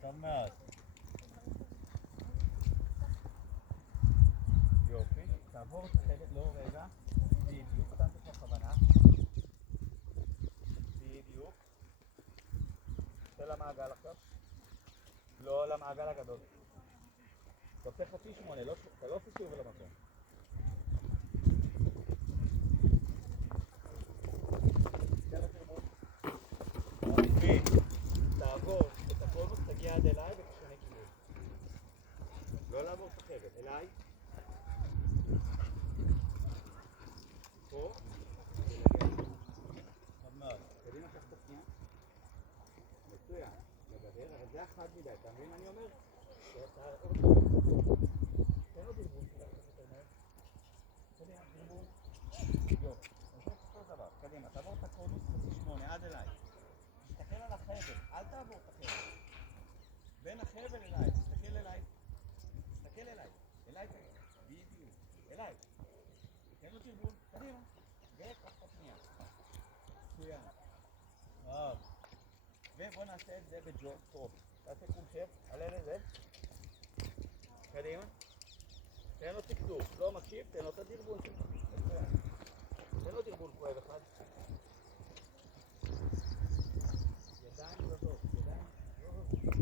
טוב מאוד. יופי, תעבור את החלק, לא רגע, בדיוק, שמתי לך בכוונה. בדיוק. תצא למעגל עכשיו. לא למעגל הגדול. אתה עושה חצי 8, אתה לא עושה סיבוב למקום. תעבור את הקונוס, תגיע עד אליי ותשנה כיוון. לא לעבור את החלק, אליי. פה. טוב מאוד. קדימה קח את הפנייה. מצוין. לגדר, אבל זה אחד מדי, אתה מבין מה אני אומר? תן לו דרבון שלך יותר מהר. קדימה, דרבון. יופי. אותו דבר. קדימה, תעבור את הקונוס חצי 8 עד אליי. תסתכל על החבל, אל תעבור את החבל. בין החבל אליי, תסתכל אליי. תסתכל אליי. אליי תגיד. בדיוק. אליי. תן לו דרבון. קדימה. וקח את הפנייה. מצוין. טוב. ובוא נעשה את זה בג'וב טוב. תעשה קומשב, עלה לזה. קדימה. תן לו תקדור. לא מקשיב, תן לו את הדרבון שלך. תן לו דרבון כואב אחד. ידיים גדולות, ידיים גדולות.